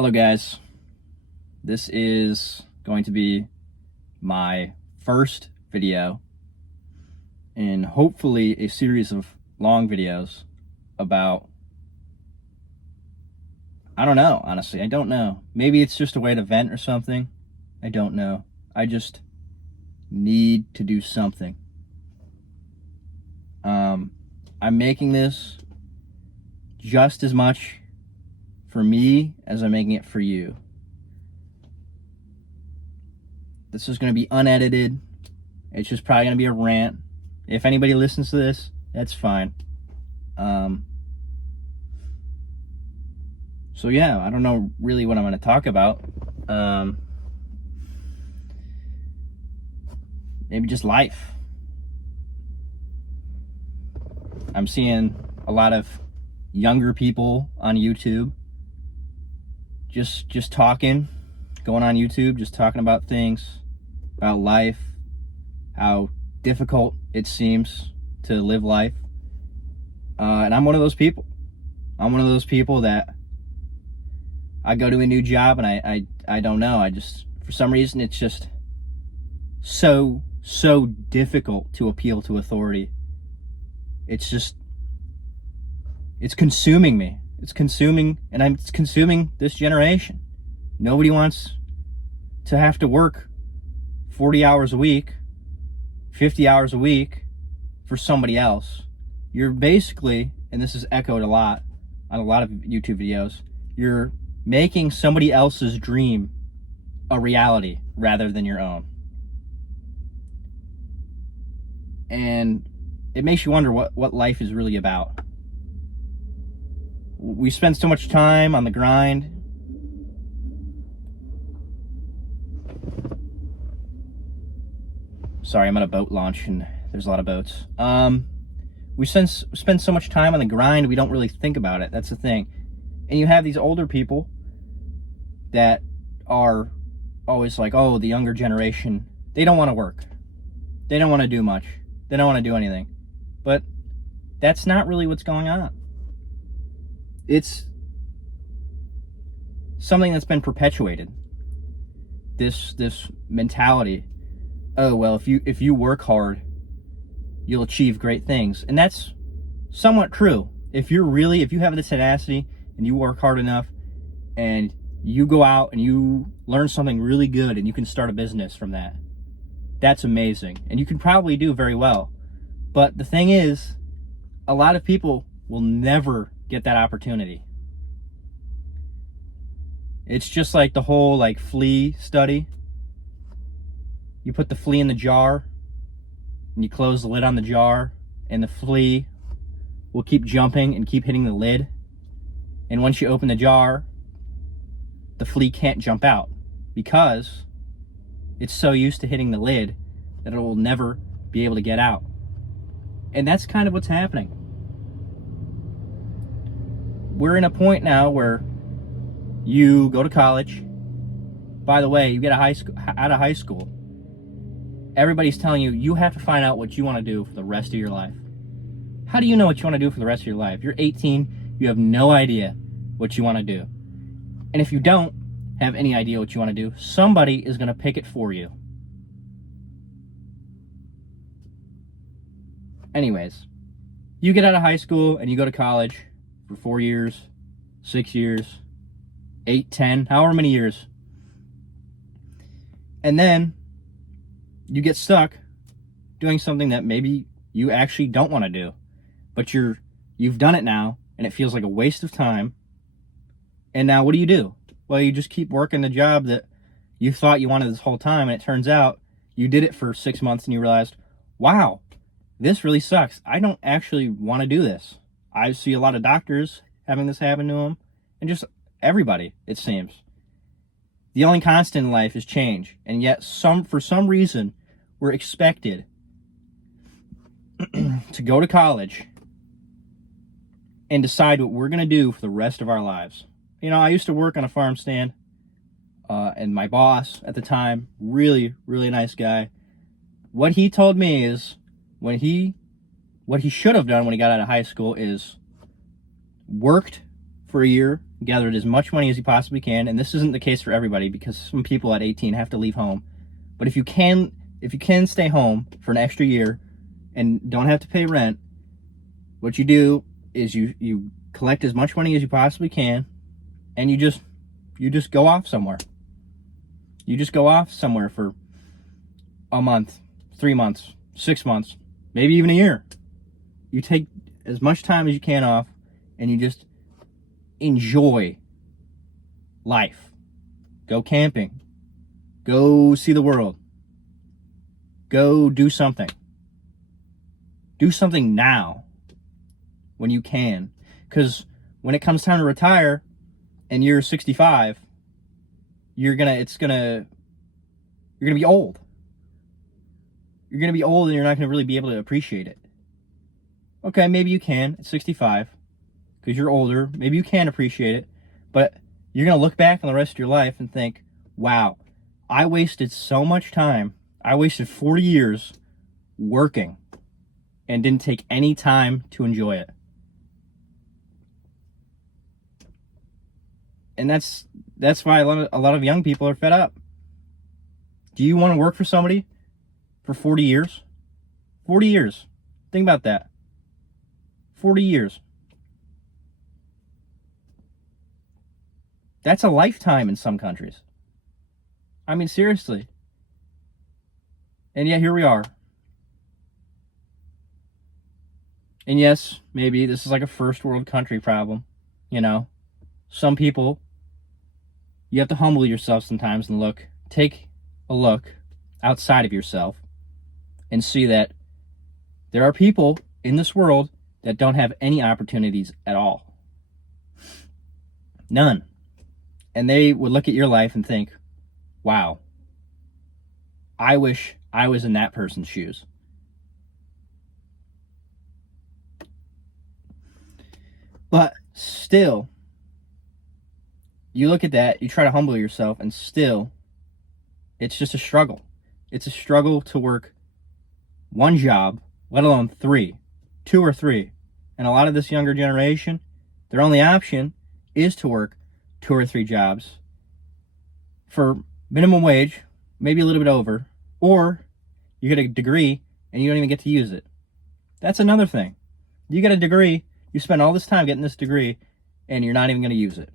Hello guys, this is going to be my first video in hopefully a series of long videos about, I don't know, honestly, I don't know. Maybe it's just a way to vent or something. I don't know. I just need to do something. I'm making this just as much for me as I'm making it for you. This is going to be unedited. It's just probably going to be a rant. If anybody listens to this, that's fine. So yeah, I don't know really what I'm going to talk about. Maybe just life. I'm seeing a lot of younger people on YouTube just talking, going on YouTube, just talking about things, about life, how difficult it seems to live life. And I'm one of those people. I'm one of those people that I go to a new job and I don't know. I just, for some reason, it's just so difficult to appeal to authority. It's consuming me. It's consuming this generation. Nobody wants to have to work 40 hours a week, 50 hours a week for somebody else. You're basically, and this is echoed a lot on a lot of YouTube videos, you're making somebody else's dream a reality rather than your own. And it makes you wonder what life is really about. We spend so much time on the grind. Sorry, I'm at a boat launch and there's a lot of boats. We spend so much time on the grind, we don't really think about it. That's the thing. And you have these older people that are always like, oh, the younger generation, they don't want to work. They don't want to do much. They don't want to do anything. But that's not really what's going on. It's something that's been perpetuated. This mentality. Oh, well, if you work hard, you'll achieve great things. And that's somewhat true. If you have the tenacity and you work hard enough and you go out and you learn something really good and you can start a business from that, that's amazing. And you can probably do very well. But the thing is, a lot of people will never get that opportunity. It's just like the whole flea study. You put the flea in the jar and you close the lid on the jar and the flea will keep jumping and keep hitting the lid. And once you open the jar, the flea can't jump out because it's so used to hitting the lid that it will never be able to get out. And that's kind of what's happening. We're in a point now where you go to college. By the way, you get out of high school. Everybody's telling you, you have to find out what you want to do for the rest of your life. How do you know what you want to do for the rest of your life? You're 18, you have no idea what you want to do. And if you don't have any idea what you want to do, somebody is going to pick it for you. Anyways, you get out of high school and you go to college for 4 years, 6 years, 8, 10, however many years. And then you get stuck doing something that maybe you actually don't want to do. But you've done it now and it feels like a waste of time. And now what do? Well, you just keep working the job that you thought you wanted this whole time, and it turns out you did it for 6 months and you realized, wow, this really sucks. I don't actually want to do this. I see a lot of doctors having this happen to them, and just everybody, it seems. The only constant in life is change, and yet for some reason, we're expected to go to college and decide what we're going to do for the rest of our lives. You know, I used to work on a farm stand, and my boss at the time, really, really nice guy, what he told me is what he should have done when he got out of high school is worked for a year, gathered as much money as you possibly can, and this isn't the case for everybody because some people at 18 have to leave home. But if you can stay home for an extra year and don't have to pay rent, what you do is you collect as much money as you possibly can, and you just go off somewhere. You just go off somewhere for a month, 3 months, 6 months, maybe even a year. You take as much time as you can off, and you just enjoy life. Go camping. Go see the world. Go do something. Do something now when you can. Because when it comes time to retire and you're 65, you're gonna be old. You're gonna be old and you're not gonna really be able to appreciate it. Okay, maybe you can at 65 because you're older. Maybe you can appreciate it, but you're gonna look back on the rest of your life and think, wow, I wasted so much time. I wasted 40 years working and didn't take any time to enjoy it. And that's why a lot of young people are fed up. Do you want to work for somebody for 40 years? 40 years. Think about that. 40 years. That's a lifetime in some countries. I mean, seriously. And yet here we are. And yes, maybe this is like a first world country problem. You know, some people, you have to humble yourself sometimes and take a look outside of yourself and see that there are people in this world that don't have any opportunities at all. None. And they would look at your life and think, wow, I wish I was in that person's shoes. But still, you look at that, you try to humble yourself, and still, it's just a struggle. It's a struggle to work one job, let alone 2 or 3. And a lot of this younger generation, their only option is to work 2 or 3 jobs for minimum wage, maybe a little bit over, or you get a degree and you don't even get to use it. That's another thing. You get a degree, you spend all this time getting this degree, and you're not even going to use it.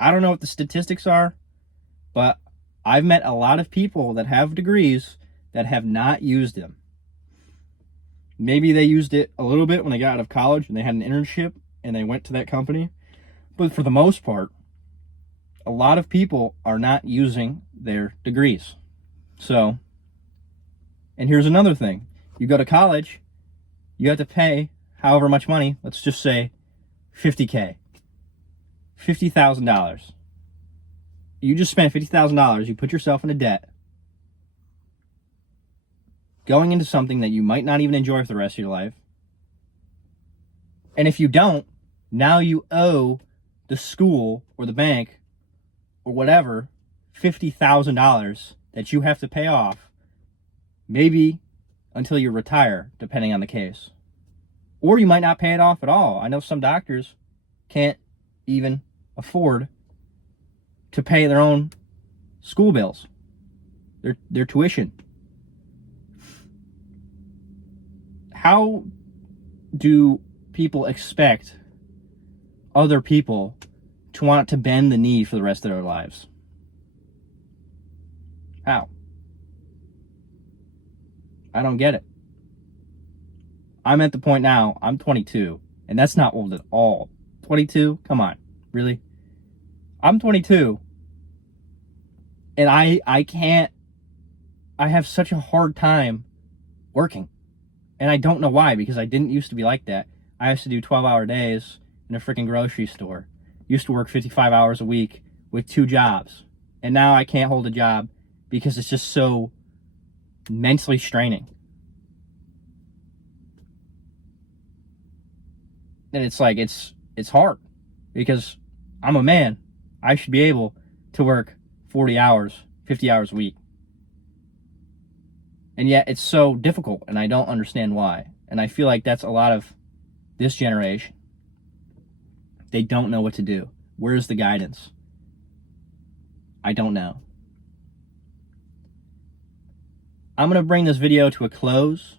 I don't know what the statistics are, but I've met a lot of people that have degrees that have not used them. Maybe they used it a little bit when they got out of college and they had an internship and they went to that company. But for the most part, a lot of people are not using their degrees. So, and here's another thing. You go to college, you have to pay however much money, let's just say $50K. $50,000. You just spent $50,000, you put yourself into debt, going into something that you might not even enjoy for the rest of your life. And if you don't, now you owe the school or the bank or whatever $50,000 that you have to pay off, maybe until you retire, depending on the case. Or you might not pay it off at all. I know some doctors can't even afford to pay their own school bills, their tuition. How do people expect other people to want to bend the knee for the rest of their lives? How? I don't get it. I'm at the point now, I'm 22, and that's not old at all. 22? Come on. Really? I'm 22, and I have such a hard time working. And I don't know why, because I didn't used to be like that. I used to do 12-hour days in a freaking grocery store. Used to work 55 hours a week with 2 jobs. And now I can't hold a job because it's just so mentally straining. And it's like, it's hard because I'm a man. I should be able to work 40 hours, 50 hours a week. And yet it's so difficult, and I don't understand why. And I feel like that's a lot of this generation. They don't know what to do. Where's the guidance? I don't know. I'm going to bring this video to a close.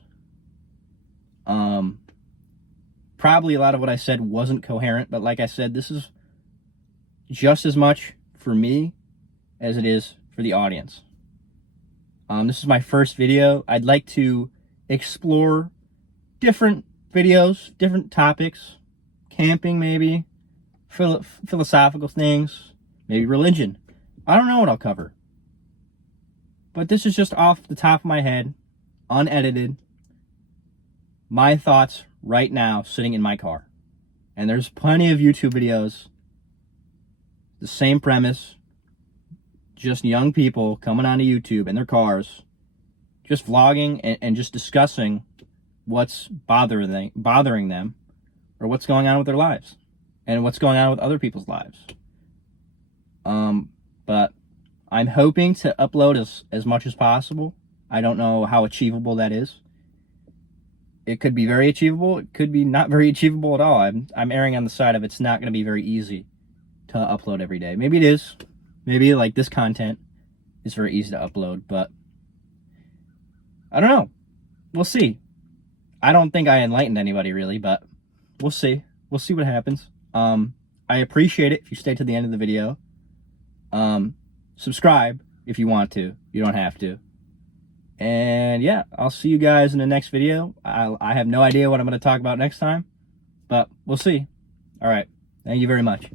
Probably a lot of what I said wasn't coherent, but like I said, this is just as much for me as it is for the audience. This is my first video. I'd like to explore different videos, different topics, camping maybe, philosophical things, maybe religion. I don't know what I'll cover. But this is just off the top of my head, unedited, my thoughts right now sitting in my car. And there's plenty of YouTube videos, the same premise, just young people coming onto YouTube in their cars, just vlogging and just discussing what's bothering them or what's going on with their lives and what's going on with other people's lives. But I'm hoping to upload as much as possible. I don't know how achievable that is. It could be very achievable. It could be not very achievable at all. I'm erring on the side of it's not going to be very easy to upload every day. Maybe it is. Maybe like this content is very easy to upload, but I don't know. We'll see. I don't think I enlightened anybody really, but we'll see. We'll see what happens. I appreciate it if you stay to the end of the video. Subscribe if you want to. You don't have to. And yeah, I'll see you guys in the next video. I have no idea what I'm going to talk about next time, but we'll see. All right. Thank you very much.